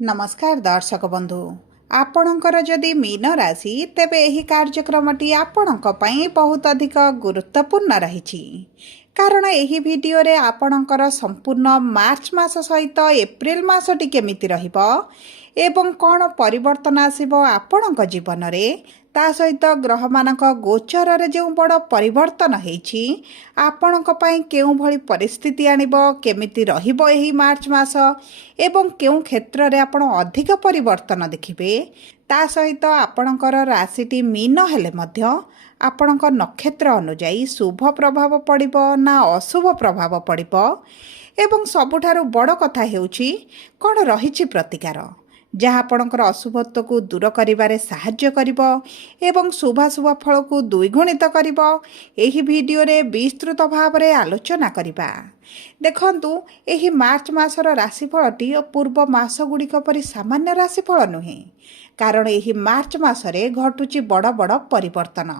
नमस्कार दर्शक बंधु आपणकर जदि मीन राशि तेबे एही कार्यक्रमटी आपणक पई बहुत अधिक गुरुत्वपूर्ण रही कारण एही वीडियो रे आपणकर संपूर्ण मार्च मास सहित एप्रिल मासटी केमिति रहिबो एवं कौन परिवर्तन आसिबो आपणक जीवन रे ता सहित ग्रह मानक गोचर रे जो बड़ परिवर्तन हेछि आपणक पई केउ भली परिस्थिति आनिबो केमिति रहिबो एही मार्च मास एवं केउ क्षेत्र रे आपण अधिक परिवर्तन देखिबे ता सहित आपणकर राशिटी मीन हेले मध्य आपणक नक्षत्र अनुଯାୟୀ शुभ प्रभाव पड़िबो ना अशुभ प्रभाव पड़िबो एवं सबुठारु बड़ कथा हेउछि कोन रहिछि प्रतिकार जहाँ आपणकर अशुभत्व को दूर करिबारे साहाय्य करिबो एवं शुभाशुभ फल को द्विगुणित करिबो एही वीडियो रे विस्तृत भाव रे आलोचना करिबा। देखंतु एही मार्च मासर राशिफलटी पूर्व मास गुड़िक परि सामान्य राशिफल नुहे कारण एही मार्च मासरे घटुची बड़ बड़ परिवर्तन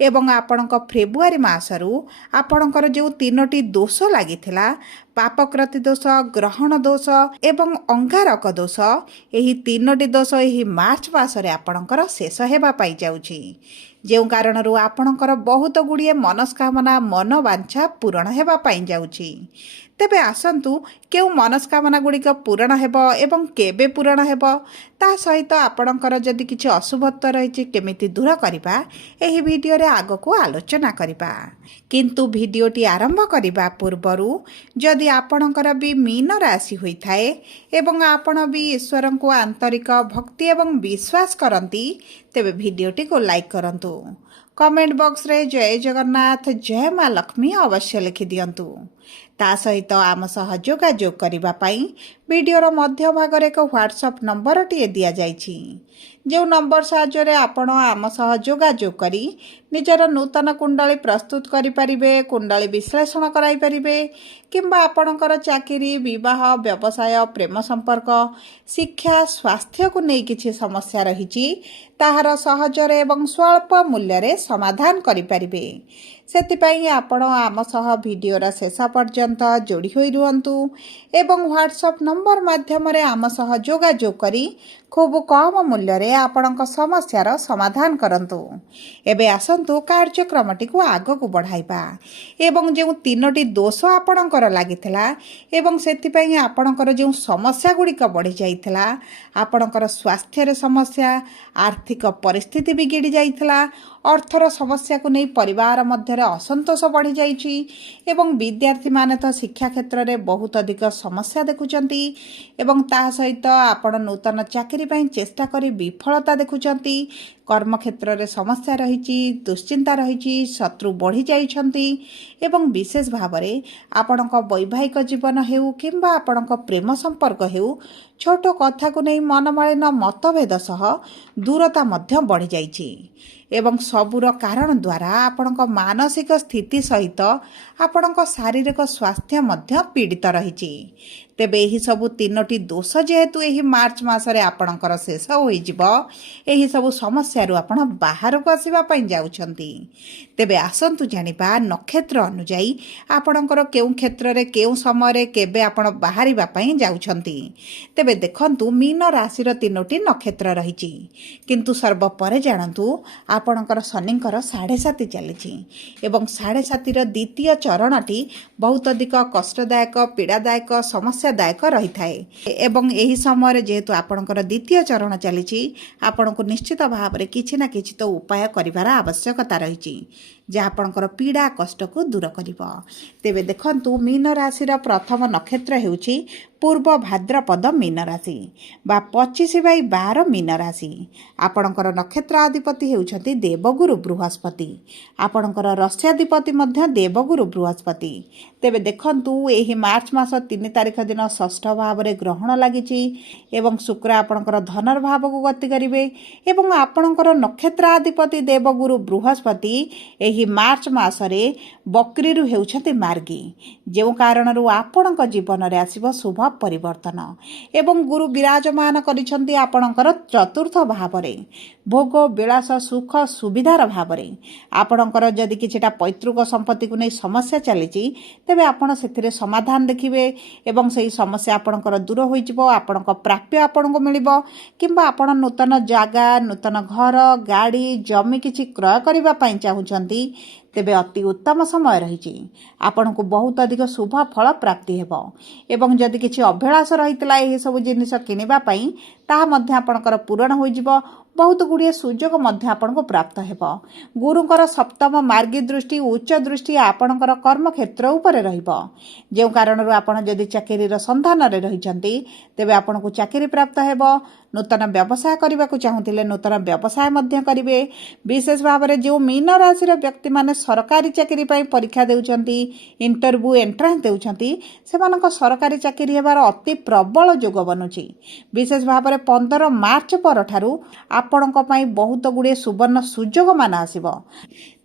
एवं आपणक फेब्रुआरी मासरू आपणकर जो तीनोटी दोष लागिथिला पापकृति दोष ग्रहण दोष एवं अंगारक दोष एही तीनोटी दोष एही मार्च मासरे आपणकर शेष हेबा पाई जाउची जो कारणरू आपणकर बहुत गुड़िए मनस्कामना मनोवांछा पूरण हेबा पाई जाउची। तेबे आसंतु केउ मनस्कामना गुड़िक पूरण हेबो एवं केबे पूरण हेबो ता सहित आपणकर जदि किछि अशुभत्व रहिछि केमिति दूर करिबा एही वीडियो रे आगको आलोचना करिबा। किंतु वीडियोटी आरंभ करिबा पूर्वरु जदि आपणकर भी मीन राशि होइथाए एवं आपण भी ईश्वर को आंतरिक भक्ति एवं विश्वास करंती तेबे वीडियोटी को लाइक करंतु कमेंट बॉक्स रे जय जगन्नाथ जय माँ लक्ष्मी अवश्य लिखि दियंतु ता सहित आम सह जोगाजोग करिबा पई वीडियोर मध्य भागरे एक व्हाट्सएप नंबर टी दिया जाइछि जो नंबर साहाय्य आपण आम सह जोगाजोग करी निजर नूतन कुंडली प्रस्तुत करि परिबे कुंडली विश्लेषण कराई परिबे किंबा आपणकर चाकरी विवाह व्यवसाय प्रेम संपर्क शिक्षा स्वास्थ्य को नहीं किछि समस्या रहिछि ताहार सहजरे एवं स्वल्प मूल्य रे समाधान करि परिबे सेतिपई आपण आम सह वीडियोर शेष पर्यंत जोड़ी होई रुहंतु एवं व्हाट्सएप नंबर माध्यम रे आम सह जोगाजोग करी खूब कम मूल्य रे आपणक समस्यार समाधान करंतु। एबे आसंतु कार्यक्रमटी को आग को बढ़ाइबा एवं जो तीनोटी दोष आपणकर लागिथिला एवं सेतिपई आपणकर जो समस्या गुड़िक बढ़ी जाइथिला आपणकर स्वास्थ्य रे समस्या आर्थिक परिस्थिति बिगिड़ी जाइथिला अर्थर समस्या को नहीं परिवार मध्य असंतोष बढ़ी जाइछि एवं विद्यार्थी माने तो शिक्षा क्षेत्र में बहुत अधिक समस्या देखुचंती एवं ता सहित आपण नूतन चाकरी पई चेष्टा करी विफलता देखुचंती कर्म क्षेत्र में समस्या रही दुश्चिंता रही शत्रु बढ़ी जाइछंती एवं विशेष भाव में आपणक वैवाहिक जीवन हेउ किंबा आपणक प्रेम संपर्क हेउ छोट कथा को नहीं मनमालिन मतभेद सह दूरता मध्य बढ़ी जाइछि एवं सबुर कारण द्वारा आपणक मानसिक स्थिति सहित आपणक शारीरिक स्वास्थ्य मध्य पीड़ित रही तेबे एही सबु तीनोटी दोष जेहेतु एही मार्च मासरे आपणकर शेष होइजिबो एही सबु समस्या रु आपण बाहर को आसीबा पई जाउछंती तेबे आसंतु जानिबा नक्षत्र अनुଯାୟୀ आपणकर केउ क्षेत्र रे केउ समय रे केबे आपण बाहरिबा पई जाउछंती तेबे देखंतु मीन राशि रो तीनोटी नक्षत्र रहिछि किंतु सर्वपरे जानंतु आपणकर शनिकर 7.5 चलिछि एवं 7.5 रो द्वितीय चरणटी बहुत अधिक कष्टदायक पीड़ादायक समस्यादायक रही थाए एवं एही समय जेहेतु आपणकर द्वितीय चरण चलिछि आपणको निश्चित भाव में किछि ना किछि तो उपाय करिवार आवश्यकता रही जहाँ आपणकर पीड़ा कष्ट को दूर करिवो। तेबे देखंतु मीन राशि प्रथम नक्षत्र हेउछि पूर्व भाद्रपद मीन राशि बा 25/12 मीन राशि आपणकर नक्षत्राधिपति हेउछंती देवगुरु बृहस्पति आपणकर रस्याधिपति मध्य देवगुरु बृहस्पति तेबे देखंतु एही मार्च मास 3 तारिख दिन षष्ठ भाव में ग्रहण लागिछि एवं शुक्र आपणकर धनर भाव को गति करिवे एवं आपणकर नक्षत्राधिपति देवगुरु बृहस्पति एही मार्च मासरे बकरीरु हेउछंती मार्गी जो कारणरू आपणक जीवन रे आसीबो शुभ ସ୍ୱଭାବ ପରିବର୍ତ୍ତନ ଏବଂ ଗୁରୁ ବିରାଜମାନ କରିଛନ୍ତି ଆପଣଙ୍କର ଚତୁର୍ଥ ଭାବରେ ଭୋଗ ବିଳାସ ସୁଖ ସୁବିଧାର ଭାବରେ। ଆପଣଙ୍କର ଯଦି କିଛିଟା ପୈତୃକ ସମ୍ପତ୍ତିକୁ ନେଇ ସମସ୍ୟା ଚାଲିଛି ତେବେ ଆପଣ ସେଥିରେ ସମାଧାନ ଦେଖିବେ ଏବଂ ସେହି ସମସ୍ୟା ଆପଣଙ୍କର ଦୂର ହୋଇଯିବ। ଆପଣଙ୍କ ପ୍ରାପ୍ୟ ଆପଣଙ୍କୁ ମିଳିବ କିମ୍ବା ଆପଣ ନୂତନ ଜାଗା ନୂତନ ଘର ଗାଡ଼ି ଜମି କିଛି କ୍ରୟ କରିବା ପାଇଁ ଚାହୁଁଛନ୍ତି ତେବେ ଅତି ଉତ୍ତମ ସମୟ ରହିଛି। ଆପଣଙ୍କୁ ବହୁତ ଅଧିକ ଶୁଭ ଫଳ ପ୍ରାପ୍ତି ହେବ ଏବଂ ଯଦି କିଛି ଅଭିଳାଷ ରହିଥିଲା ଏହିସବୁ ଜିନିଷ କିଣିବା ପାଇଁ ତାହା ମଧ୍ୟ ଆପଣଙ୍କର ପୂରଣ ହୋଇଯିବ। ବହୁତ ଗୁଡ଼ିଏ ସୁଯୋଗ ମଧ୍ୟ ଆପଣଙ୍କୁ ପ୍ରାପ୍ତ ହେବ। ଗୁରୁଙ୍କର ସପ୍ତମ ମାର୍ଗୀ ଦୃଷ୍ଟି ଉଚ୍ଚ ଦୃଷ୍ଟି ଆପଣଙ୍କର କର୍ମକ୍ଷେତ୍ର ଉପରେ ରହିବ। ଯେଉଁ କାରଣରୁ ଆପଣ ଯଦି ଚାକିରିର ସନ୍ଧାନରେ ରହିଛନ୍ତି ତେବେ ଆପଣଙ୍କୁ ଚାକିରି ପ୍ରାପ୍ତ ହେବ। ନୂତନ ବ୍ୟବସାୟ କରିବାକୁ ଚାହୁଁଥିଲେ ନୂତନ ବ୍ୟବସାୟ ମଧ୍ୟ କରିବେ। ବିଶେଷ ଭାବରେ ଯେଉଁ ମୀନ ରାଶିର ବ୍ୟକ୍ତିମାନେ ସରକାରୀ ଚାକିରି ପାଇଁ ପରୀକ୍ଷା ଦେଉଛନ୍ତି ଇଣ୍ଟରଭ୍ୟୁ ଏଣ୍ଟ୍ରାନ୍ସ ଦେଉଛନ୍ତି ସେମାନଙ୍କ ସରକାରୀ ଚାକିରି ହେବାର ଅତି ପ୍ରବଳ ଯୋଗ ବନୁଛି। ବିଶେଷ ଭାବରେ 15 ମାର୍ଚ୍ଚ ପରଠାରୁ ଆପଣଙ୍କ ପାଇଁ ବହୁତ ଗୁଡ଼ିଏ ସୁବର୍ଣ୍ଣ ସୁଯୋଗ ମାନ ଆସିବ।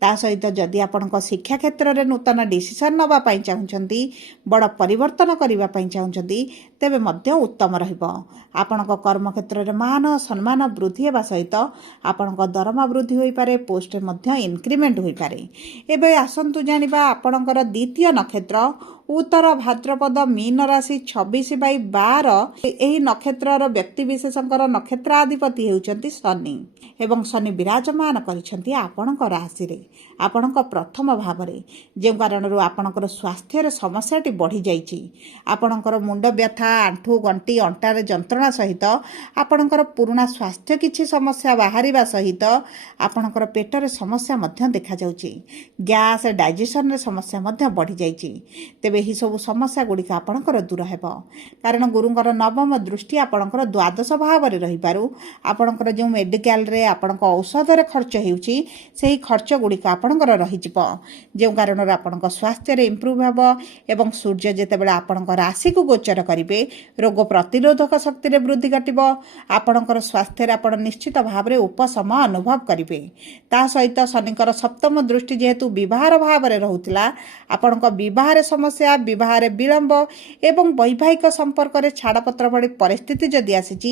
ତା ସହିତ ଯଦି ଆପଣଙ୍କ ଶିକ୍ଷା କ୍ଷେତ୍ରରେ ନୂତନ ଡିସିସନ୍ ନେବା ପାଇଁ ଚାହୁଁଛନ୍ତି ବଡ଼ ପରିବର୍ତ୍ତନ କରିବା ପାଇଁ ଚାହୁଁଛନ୍ତି ତେବେ ମଧ୍ୟ ଉତ୍ତମ ରହିବ। ଆପଣଙ୍କ କର୍ମକ୍ଷେତ୍ରରେ ମାନ ସମ୍ମାନ ବୃଦ୍ଧି ହେବା ସହିତ ଆପଣଙ୍କ ଦରମା ବୃଦ୍ଧି ହୋଇପାରେ ପୋଷ୍ଟରେ ମଧ୍ୟ ଇନକ୍ରିମେଣ୍ଟ ହୋଇପାରେ। ଏବେ ଆସନ୍ତୁ ଜାଣିବା ଆପଣଙ୍କର ଦ୍ୱିତୀୟ ନକ୍ଷତ୍ର ଉତ୍ତର ଭାଦ୍ରପଦ ମୀନ ରାଶି 26/12 ଏହି ନକ୍ଷତ୍ରର ବ୍ୟକ୍ତିବିଶେଷଙ୍କର ନକ୍ଷତ୍ରାଧିପତି ହେଉଛନ୍ତି ଶନି ଏବଂ ଶନି ବିରାଜମାନ କରିଛନ୍ତି ଆପଣଙ୍କ ରାଶିରେ ଆପଣଙ୍କ ପ୍ରଥମ ଭାବରେ। ଯେଉଁ କାରଣରୁ ଆପଣଙ୍କର ସ୍ୱାସ୍ଥ୍ୟରେ ସମସ୍ୟାଟି ବଢ଼ିଯାଇଛି। ଆପଣଙ୍କର ମୁଣ୍ଡ ବ୍ୟଥା ଆଣ୍ଠୁ ଗଣ୍ଠି ଅଣ୍ଟାରେ ଯନ୍ତ୍ରଣା ସହିତ ଆପଣଙ୍କର ପୁରୁଣା ସ୍ୱାସ୍ଥ୍ୟ କିଛି ସମସ୍ୟା ବାହାରିବା ସହିତ ଆପଣଙ୍କର ପେଟରେ ସମସ୍ୟା ମଧ୍ୟ ଦେଖାଯାଉଛି। ଗ୍ୟାସ୍ ଡାଇଜେସନରେ ସମସ୍ୟା ମଧ୍ୟ ବଢ଼ିଯାଇଛି। ତେବେ ଏହିସବୁ ସମସ୍ୟା ଗୁଡ଼ିକ ଆପଣଙ୍କର ଦୂର ହେବ କାରଣ ଗୁରୁଙ୍କର ନବମ ଦୃଷ୍ଟି ଆପଣଙ୍କର ଦ୍ୱାଦଶ ଭାବରେ ରହିବାରୁ ଆପଣଙ୍କର ଯେଉଁ ମେଡ଼ିକାଲରେ ଆପଣଙ୍କ ଔଷଧରେ ଖର୍ଚ୍ଚ ହେଉଛି ସେହି ଖର୍ଚ୍ଚ ଗୁଡ଼ିକ ଆପଣଙ୍କର ରହିଯିବ। ଯେଉଁ କାରଣରୁ ଆପଣଙ୍କ ସ୍ୱାସ୍ଥ୍ୟରେ ଇମ୍ପ୍ରୁଭ୍ ହେବ ଏବଂ ସୂର୍ଯ୍ୟ ଯେତେବେଳେ ଆପଣଙ୍କ ରାଶିକୁ ଗୋଚର କରିବେ ରୋଗ ପ୍ରତିରୋଧକ ଶକ୍ତିରେ ବୃଦ୍ଧି ଘଟିବ। ଆପଣଙ୍କର ସ୍ୱାସ୍ଥ୍ୟରେ ଆପଣ ନିଶ୍ଚିତ ଭାବରେ ଉପଶମ ଅନୁଭବ କରିବେ। ତା ସହିତ ଶନିଙ୍କର ସପ୍ତମ ଦୃଷ୍ଟି ଯେହେତୁ ବିବାହର ଭାବରେ ରହୁଥିଲା ଆପଣଙ୍କ ବିବାହରେ ସମସ୍ୟା ବିବାହରେ ବିଳମ୍ବ ଏବଂ ବୈବାହିକ ସମ୍ପର୍କରେ ଛାଡ଼ପତ୍ର ଭଳି ପରିସ୍ଥିତି ଯଦି ଆସିଛି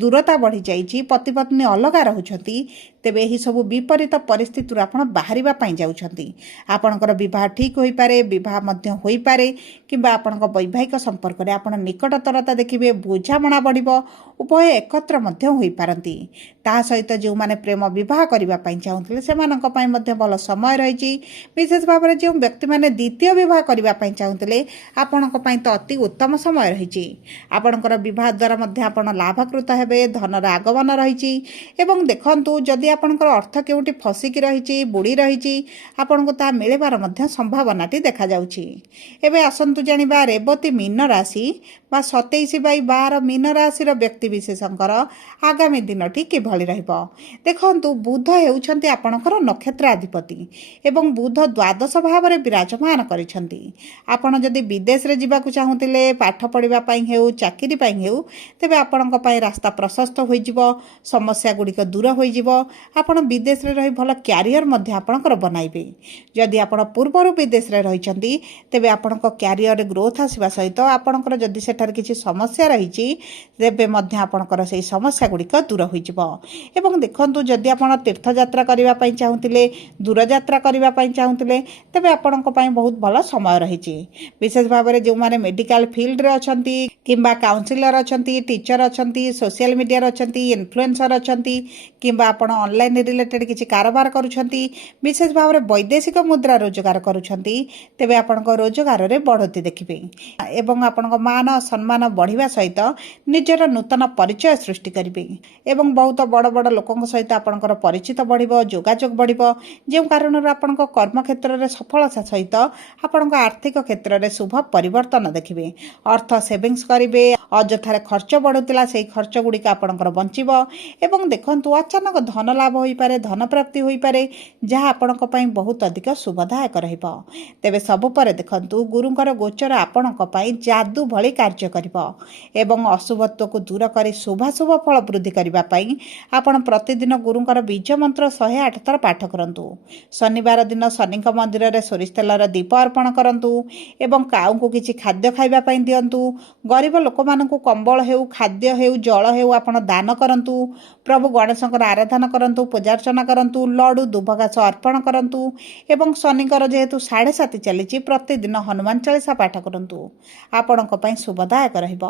ଦୂରତା ବଢ଼ିଯାଇଛି ପତି ପତ୍ନୀ ଅଲଗା ରହୁଛନ୍ତି ତେବେ ଏହିସବୁ ବିପରୀତ ପରିସ୍ଥିତିରୁ ଆପଣ ବାହାରିବା ପାଇଁ ଯାଉଛନ୍ତି। ଆପଣଙ୍କର ବିବାହ ଠିକ୍ ହୋଇପାରେ ବିବାହ ମଧ୍ୟ ହୋଇପାରେ କିମ୍ବା ଆପଣଙ୍କ ବୈବାହିକ ସମ୍ପର୍କରେ ଆପଣ ନିକଟତରତା ଦେଖିବେ ବୁଝାମଣା ବଢ଼ିବ ଉଭୟ ଏକତ୍ର ମଧ୍ୟ ହୋଇପାରନ୍ତି। ତା ସହିତ ଯେଉଁମାନେ ପ୍ରେମ ବିବାହ କରିବା ପାଇଁ ଚାହୁଁଥିଲେ ସେମାନଙ୍କ ପାଇଁ ମଧ୍ୟ ଭଲ ସମୟ ରହିଛି। ବିଶେଷ ଭାବରେ ଯେଉଁ ବ୍ୟକ୍ତିମାନେ ଦ୍ୱିତୀୟ ବିବାହ କରିବା ପାଇଁ ଚାହୁଁଥିଲେ ଆପଣଙ୍କ ପାଇଁ ତ ଅତି ଉତ୍ତମ ସମୟ ରହିଛି। ଆପଣଙ୍କର ବିବାହ ଦ୍ୱାରା ମଧ୍ୟ ଆପଣ ଲାଭକୃତ ହେବେ ଧନର ଆଗମନ ରହିଛି ଏବଂ ଦେଖନ୍ତୁ ଯଦି ଆପଣଙ୍କର ଅର୍ଥ କେଉଁଠି ଫସିକି ରହିଛି ବୁଡ଼ି ରହିଛି ଆପଣଙ୍କୁ ତାହା ମିଳିବାର ମଧ୍ୟ ସମ୍ଭାବନାଟି ଦେଖାଯାଉଛି। ଏବେ ଆସନ୍ତୁ ଜାଣିବା ରେବତୀ ମୀନ ରାଶି ବା 27/12 ମୀନ ରାଶିର ବ୍ୟକ୍ତିବିଶେଷଙ୍କର ଆଗାମୀ ଦିନଟି କିଭଳି ରହିବ। ଦେଖନ୍ତୁ ବୁଧ ହେଉଛନ୍ତି ଆପଣଙ୍କର ନକ୍ଷତ୍ରାଧିପତି ଏବଂ ବୁଧ ଦ୍ୱାଦଶ ଭାବରେ ବିରାଜମାନ କରିଛନ୍ତି। ଆପଣ ଯଦି ବିଦେଶରେ ଯିବାକୁ ଚାହୁଁଥିଲେ ପାଠ ପଢ଼ିବା ପାଇଁ ହେଉ ଚାକିରି ପାଇଁ ହେଉ ତେବେ ଆପଣଙ୍କ ପାଇଁ ରାସ୍ତା ପ୍ରଶସ୍ତ ହୋଇଯିବ ସମସ୍ୟା ଗୁଡ଼ିକ ଦୂର ହୋଇଯିବ। ଆପଣ ବିଦେଶରେ ରହି ଭଲ କ୍ୟାରିୟର ମଧ୍ୟ ଆପଣଙ୍କର ବନାଇବେ। ଯଦି ଆପଣ ପୂର୍ବରୁ ବିଦେଶରେ ରହିଛନ୍ତି ତେବେ ଆପଣଙ୍କ କ୍ୟାରିୟରରେ ଗ୍ରୋଥ ଆସିବା ସହିତ ଆପଣଙ୍କର ଯଦି ସେଠାରେ କିଛି ସମସ୍ୟା ରହିଛି ତେବେ ମଧ୍ୟ ଆପଣଙ୍କର ସେହି ସମସ୍ୟା ଗୁଡ଼ିକ ଦୂର ହୋଇଯିବ। ଏବଂ ଦେଖନ୍ତୁ ଯଦି ଆପଣ ତୀର୍ଥଯାତ୍ରା କରିବା ପାଇଁ ଚାହୁଁଥିଲେ ଦୂରଯାତ୍ରା କରିବା ପାଇଁ ଚାହୁଁଥିଲେ ତେବେ ଆପଣଙ୍କ ପାଇଁ ବହୁତ ଭଲ ସମୟ ରହିଛି। ବିଶେଷ ଭାବରେ ଯେଉଁମାନେ ମେଡ଼ିକାଲ ଫିଲ୍ଡରେ ଅଛନ୍ତି କିମ୍ବା କାଉନ୍ସିଲର ଅଛନ୍ତି ଟିଚର ଅଛନ୍ତି ସୋସିଆଲ ମିଡ଼ିଆରେ ଅଛନ୍ତି ଇନଫ୍ଲୁଏନ୍ସର ଅଛନ୍ତି କିମ୍ବା ଆପଣ ଅନଲାଇନ୍ ରିଲେଟେଡ୍ କିଛି କାରବାର କରୁଛନ୍ତି ବିଶେଷ ଭାବରେ ବୈଦେଶିକ ମୁଦ୍ରା ରୋଜଗାର କରୁଛନ୍ତି ତେବେ ଆପଣଙ୍କ ରୋଜଗାରରେ ବଢ଼ତି ଦେଖିବେ ଏବଂ ଆପଣଙ୍କ ମାନ ସମ୍ମାନ ବଢ଼ିବା ସହିତ ନିଜର ନୂତନ ପରିଚୟ ସୃଷ୍ଟି କରିବେ ଏବଂ ବହୁତ ବଡ଼ ବଡ଼ ଲୋକଙ୍କ ସହିତ ଆପଣଙ୍କର ପରିଚିତ ବଢ଼ିବ ଯୋଗାଯୋଗ ବଢ଼ିବ। ଯେଉଁ କାରଣରୁ ଆପଣଙ୍କ କର୍ମକ୍ଷେତ୍ରରେ ସଫଳତା ସହିତ ଆପଣଙ୍କ ଆର୍ଥିକ କ୍ଷେତ୍ରରେ ଶୁଭ ପରିବର୍ତ୍ତନ ଦେଖିବେ। ଅର୍ଥ ସେଭିଂସ୍ କରିବେ ଅଯଥାରେ ଖର୍ଚ୍ଚ ବଢ଼ୁଥିଲା ସେହି ଖର୍ଚ୍ଚ ଗୁଡ଼ିକ ଆପଣଙ୍କର ବଞ୍ଚିବ ଏବଂ ଦେଖନ୍ତୁ ଅଚାନକ ଧନ ଲାଭ ହୋଇପାରେ ଧନ ପ୍ରାପ୍ତି ହୋଇପାରେ ଯାହା ଆପଣଙ୍କ ପାଇଁ ବହୁତ ଅଧିକ ଶୁଭଦାୟକ ରହିବ। ତେବେ ସବୁ ପରେ ଦେଖନ୍ତୁ ଗୁରୁଙ୍କର ଗୋଚର ଆପଣଙ୍କ ପାଇଁ ଯାଦୁ ଭଳି କାର୍ଯ୍ୟ କାର୍ଯ୍ୟ କରିବ ଏବଂ ଅଶୁଭତ୍ୱକୁ ଦୂର କରି ଶୁଭାଶୁଭ ଫଳ ବୃଦ୍ଧି କରିବା ପାଇଁ ଆପଣ ପ୍ରତିଦିନ ଗୁରୁଙ୍କର ବୀଜ ମନ୍ତ୍ର 108 ଥର ପାଠ କରନ୍ତୁ। ଶନିବାର ଦିନ ଶନିଙ୍କ ମନ୍ଦିରରେ ସୋରିଷ ତେଲର ଦୀପ ଅର୍ପଣ କରନ୍ତୁ ଏବଂ କାଉଙ୍କୁ କିଛି ଖାଦ୍ୟ ଖାଇବା ପାଇଁ ଦିଅନ୍ତୁ। ଗରିବ ଲୋକମାନଙ୍କୁ କମ୍ବଳ ହେଉ, ଖାଦ୍ୟ ହେଉ, ଜଳ ହେଉ ଆପଣ ଦାନ କରନ୍ତୁ। ପ୍ରଭୁ ଗଣେଶଙ୍କର ଆରାଧନା କରନ୍ତୁ, ପୂଜାର୍ଚ୍ଚନା କରନ୍ତୁ, ଲଡ଼ୁ ଦୁବ ଘାସ ଅର୍ପଣ କରନ୍ତୁ ଏବଂ ଶନିଙ୍କର ଯେହେତୁ 7.5 ଚାଲିଛି ପ୍ରତିଦିନ ହନୁମାନ ଚାଳିଶା ପାଠ କରନ୍ତୁ। ଆପଣଙ୍କ ପାଇଁ ଶୁଭଦାୟକ ରହିବ।